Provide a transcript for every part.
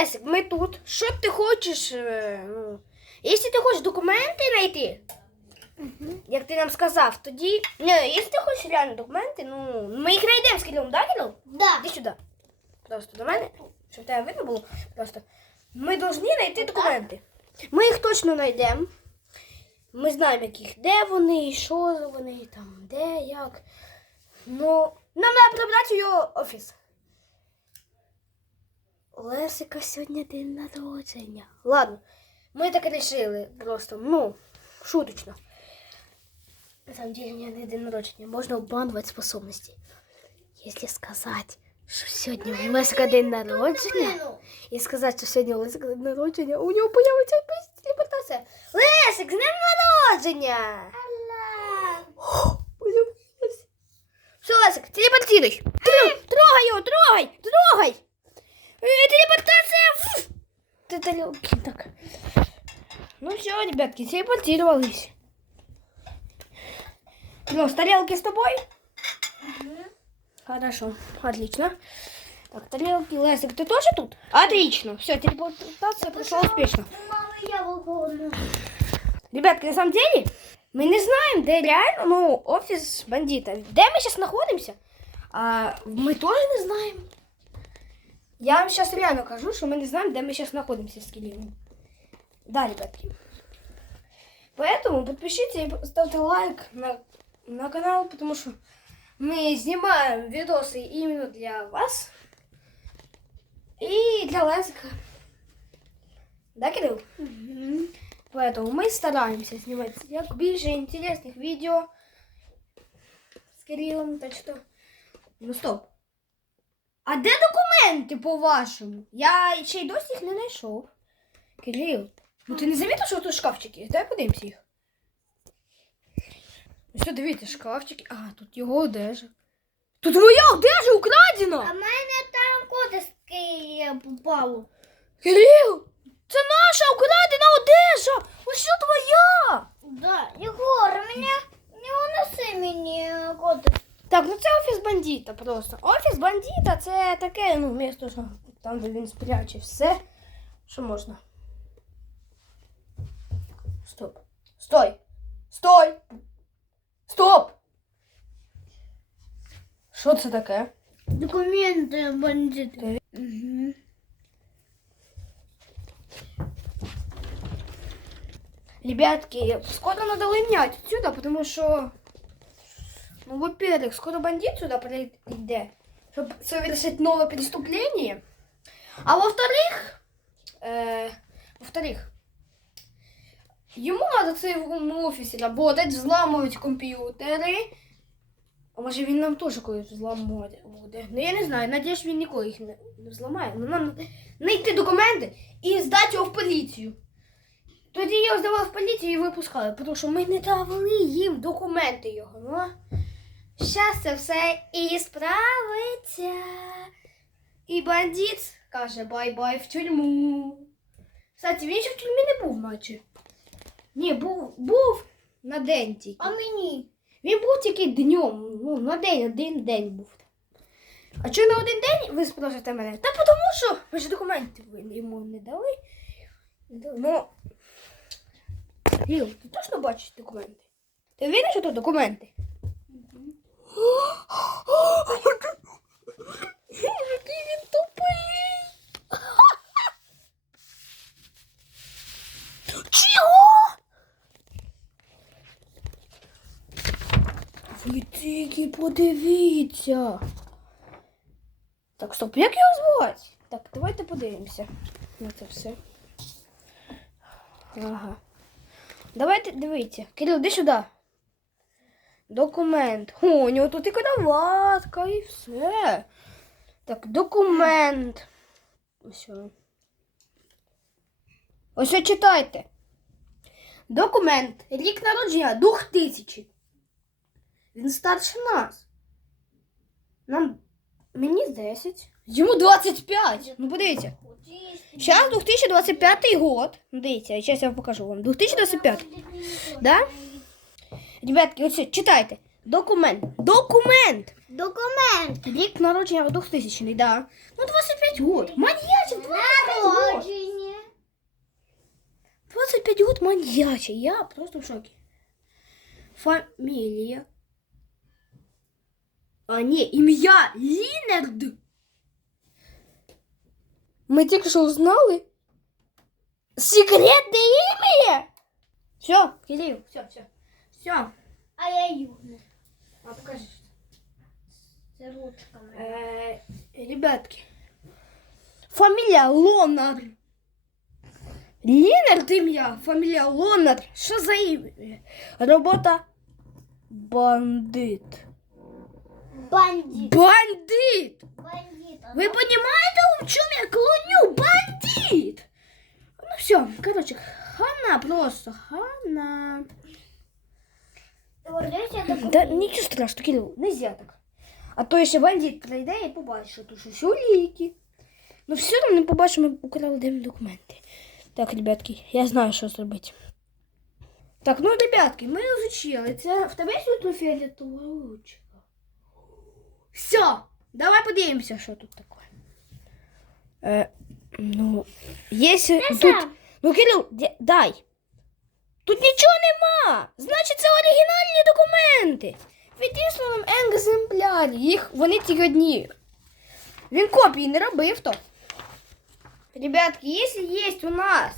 Лесик, ми тут. Що ти хочеш? е, Ну, якщо ти хочеш документи знайти, як ти нам сказав, тоді. Не, якщо ти хочеш реально документи, ну ми їх знайдемо з Кирилом, да, Кирил? Да. Іди сюди. Просто до мене, щоб тебе видно було. Просто. Ми повинні знайти документи. Ми їх точно знайдемо. Ми знаємо, яких, де вони, що вони, там, де, як. Ну, нам треба прибрати його офіс. Лесика сьогодні день народження. Ладно, ми так вирішили просто, ну, шуточно. На самом деле, не день народження. Можна обманувати способності. Если сказать, що сьогодні у Лесика день народження, і сказати, що сьогодні у Лесика день народження, у нього появиться якась телепортація. Лесик, з днем народження! Все, Лесик, телепортируй. Трогай його, трогай, трогай. Э, телепортация. Ты так. Ну все, ребятки, телепортировались. Ну, с тарелки с тобой? Хорошо, отлично. Так, тарелки, Лесик, ты тоже тут? Отлично. Все, телепортация прошла успешно. Ребятки, на самом деле, мы не знаем, где реально, ну, офис бандита. Где мы сейчас находимся? А, мы тоже не знаем. Я вам сейчас реально кажу, что мы не знаем, где мы сейчас находимся с Кириллом. Да, ребятки. Поэтому подпишитесь и ставьте лайк на, на канал, потому что мы снимаем видосы именно для вас и для Лесика. Да, Кирилл? Поэтому мы стараемся снимать як більше интересных видео с Кириллом, так что... Ну стоп. А де документи по-вашому? Я ще й досі їх не знайшов. Кирил, ну ти не замітив, що тут шкафчики? Дай подивимося їх. Ось тут дивіться, шкафчики. А, тут його одежа. Тут моя одежа А украдена! в мене там котиски попало. Кирил! Це наша украдена одежа! Ось що твоя! Да, Егор, мене не уноси мені котик. Так, ну це офіс бандита просто. Офіс бандита це таке, ну, місто, що там, де він спряче все, що можна. Стоп. Стой! Стой! Стоп! Що це таке? Документи бандити. Угу. Ребятки, скоро надо менять отсюда, потому что, ну, во-первых, скоро бандит сюда придет, чтобы совершить новое преступление. А во-вторых, э, во-вторых, ему надо в своем офисе работать, взламывать комп'ютери. А може він нам теж колись взламувати буде. Ну я не знаю, надіюсь, він ніколи їх не, не взламає. Ну нам знайти документи і здати його в поліцію. Тоді його здавали в поліцію і випускали, тому що ми не давали їм документи його. Ну, це все і справиться. І бандит каже бай-бай в тюрму. Кстати, він ще в тюрмі не був, наче. Ні, був, був на день тільки. А мені? Він був тільки днем, ну, на день, один день був. А чого на один день, ви спросите мене? Та тому що ви ж документи йому не дали. Ну, Ліл, ти точно бачиш документи? Ти видиш, що тут документи? Який він тупий! Чого? Ви тільки подивіться. Так, стоп, як його звати? Так, давайте подивимося на це все. Ага. Давайте дивіться. Кирил, іди сюди. Документ. О, у нього тут і кроватка, і все. Так, документ. Ось. Ось читайте. Документ. Рік народження 2000. Він старше нас. Нам мені 10. Йому 25. Ну подивіться. Зараз 2025 год. Дивіться, зараз я вам покажу вам. 2025. Да? Ребятки, ось читайте. Документ. Документ. Документ. Рік народження 2000, да. Ну, 25 год. Маньячик, 25 год. Народження. 25 год маньячий. Я просто в шоке. Фамилия. А, не, ім'я Лінерд. Ми тільки що узнали. Секретне ім'я. Все, Кирилл, все, все. Все. А я Юна. А покажи. Це ручками. Э, ребятки. Фамилия Лонар. Лінард ім'я, фамілія Лонар. Що за ім'я? Робота бандит. Бандит. Бандит! Бандит. Ви розумієте, в чому я клоню? Бандит! Ну все, короче, хана просто, хана. Да нічого страшного, Кирилл, нельзя так. А то ще бандит прийде і побачить, що тут щось уліки. Ну все одно не побачимо, ми украли документи. Так, ребятки, я знаю, що зробити. Так, ну, ребятки, ми розучили. Це в тебе світло фіолетова ручка. Все, давай подивимося, що тут таке. Е, ну, якщо тут... Ну, Кирил, дай. Тут нічого нема. Значить, це оригінальні документи. В відісланому екземплярі. Їх вони тільки одні. Він копії не робив то. Ребятки, якщо є у нас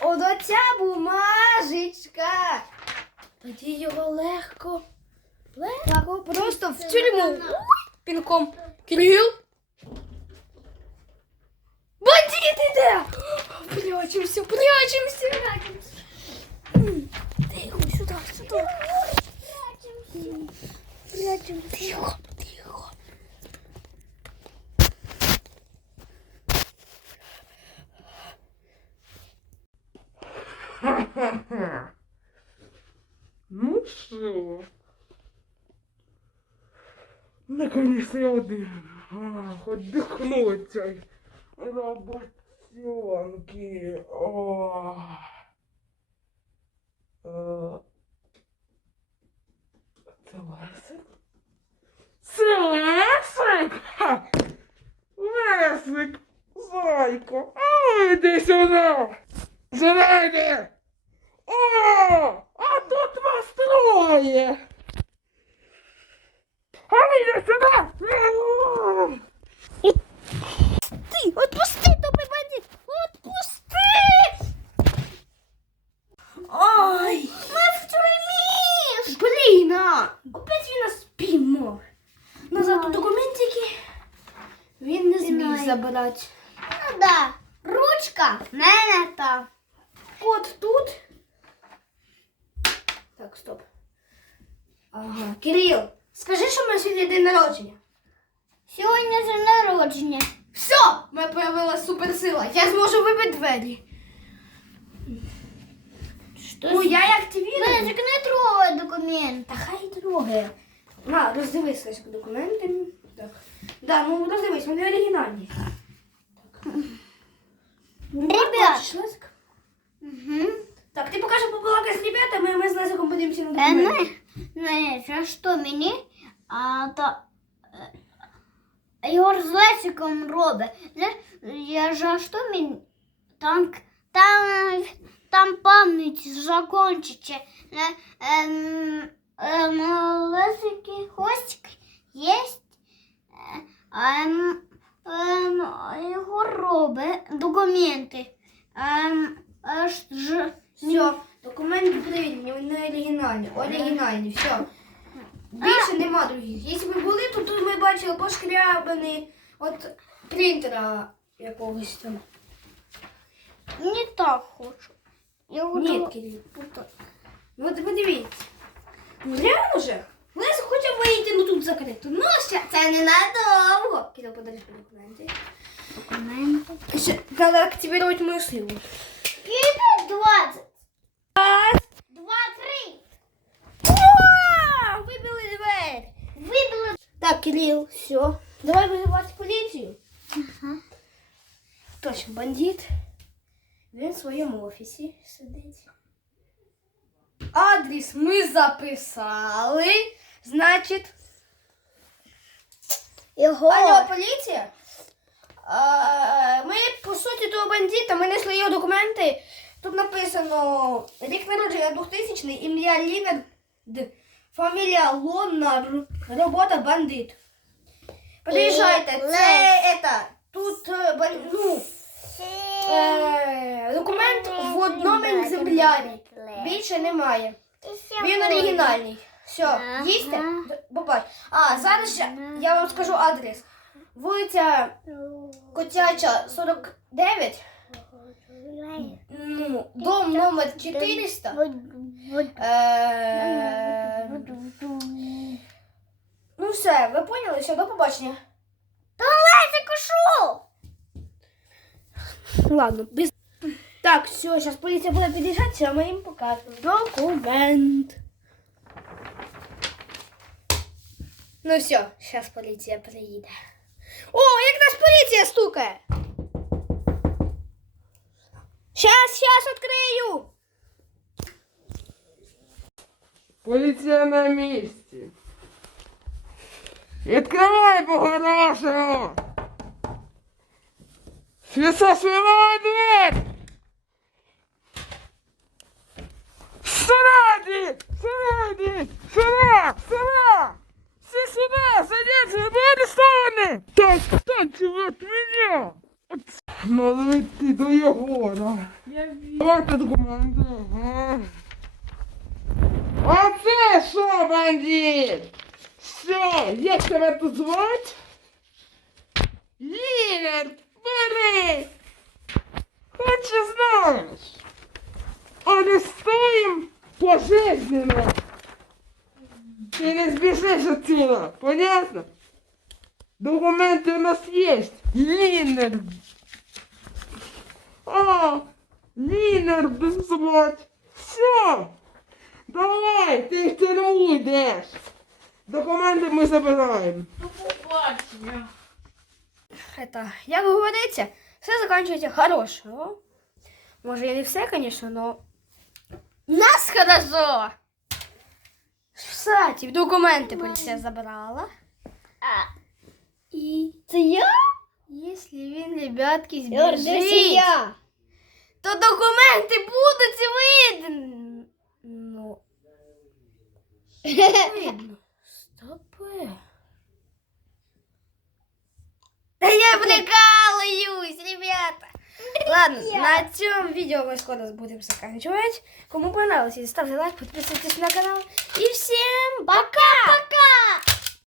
от оця бумажечка, тоді його легко, легко просто в тюрму пінком. Кирил? Бандит іде! Прячемося, прячемося. Сюди, сюди. Прячем. Тихо, тихо. Ну что? Наконец-то я один. А, Отдохнуть цей роботенки. О. Е, Це Лесик? Це Лесик? Ха! Лесик! Зайко! Ой, десь вона! Зелені! О, а тут вас троє. А ви сюди. Ти, отпусти, добрий бандит! Отпусти! Ой! Ми в тюрмі! Блін, а! Опять він нас спіймав. Назад у документики він не зміг Ну да. Ручка. в Мене та. Код тут. Так, стоп. Ага. Кирил, скажи, що ми сьогодні день народження. Сьогодні день народження. Все! Ми появилася суперсила. Я зможу вибити двері. Що Ну, я і активірую. Мене не трогай документ. Та хай трогає. На, роздивись документи. Так. Да, ну роздивись, вони оригінальні. Ребят. Бачиш, Лесик? Угу. Так, ти покажи побалакай з ребятами, а ми з Лесиком подивимося на Е, документи. не, не, це що мені? А то е, Ігор з Лесиком робить. Знаєш, я ж а що мені? Там, там, там пам'ять закончиться. Е, ем, ем, Лесики хвостик є. Е, Ем, ем, Ігор робить документи. Ем, аж ж, Все, документи потрібні, вони оригінальні. Оригінальні, все. Більше нема других. Якщо б були, то тут ми бачили пошкрябаний от принтера якогось там. Не так хочу. Я. Ні, Кирил. Ну от подивіться. Ну реально же. Лес хоче вийти, ну тут закрито. Ну, ще це ненадовго. Кирил, подариш документи. Документи. Ще треба активувати мою силу. Скільки? 20. Раз. Два, три. О! Вибили двері. Вибили. Так, Кирилл, все. Давай вызывать полицию. Ага. Точно, бандит. Він в своєму офісі сидить. Адрес ми записали. Значить, Єгор. Алло, поліція. Ми, по суті, того бандита, ми знайшли його документи. Тут написано рік народження 2000 ім'я Лінард, фамілія Лонар, робота бандит. Приїжджайте, І це это, тут е, ну, е, документ в одному екземплярі. Більше немає. Він оригінальний. Все, їсти? Бабай. А, зараз я вам скажу адрес. Вулиця Котяча 49, ну, дом номер 400. Е, ну все, ви поняли? Все, до побачення. Закашу! Ладно, без... Так, все, сейчас полиция буде під'їжджати, а ми їм покажемо. Документ. Ну все, сейчас поліція приїде. О, як нас поліція стукає. Сейчас, сейчас відкрию. Поліція на місці. Відкривай по-хорошому! Свіса, свивай двері! Сради! Сради! Сра! Сра! Все сюда! Садитесь! Вы арестованы! Так, встаньте вы от меня! Надо йти до Єгора. Давайте документи. Ага. А це що, бандит? Все, як тебе тут звати? Лінер, бери! Хоч і знаєш. Арестуємо пожизненно. Ти не збіжиш отсюда, понятно? Документи у нас є. Лінер. А, Лінер звать. Все. Давай, ти в тюрму йдеш. Документи ми забираємо. Это, як говориться, все заканчивается хорошо. Може і не все, конечно, но нас хорошо. Кстати, документи поліція забрала. І Це я? якщо він, ребятки, це збіжить, я? то документи будуть видно. Ну, видно. Стопе. Да я прикалываюсь, ребята. Ладно, на этом видео мы скоро будем заканчивать. Кому понравилось, ставьте лайк, подписывайтесь на канал. И всем пока! Пока!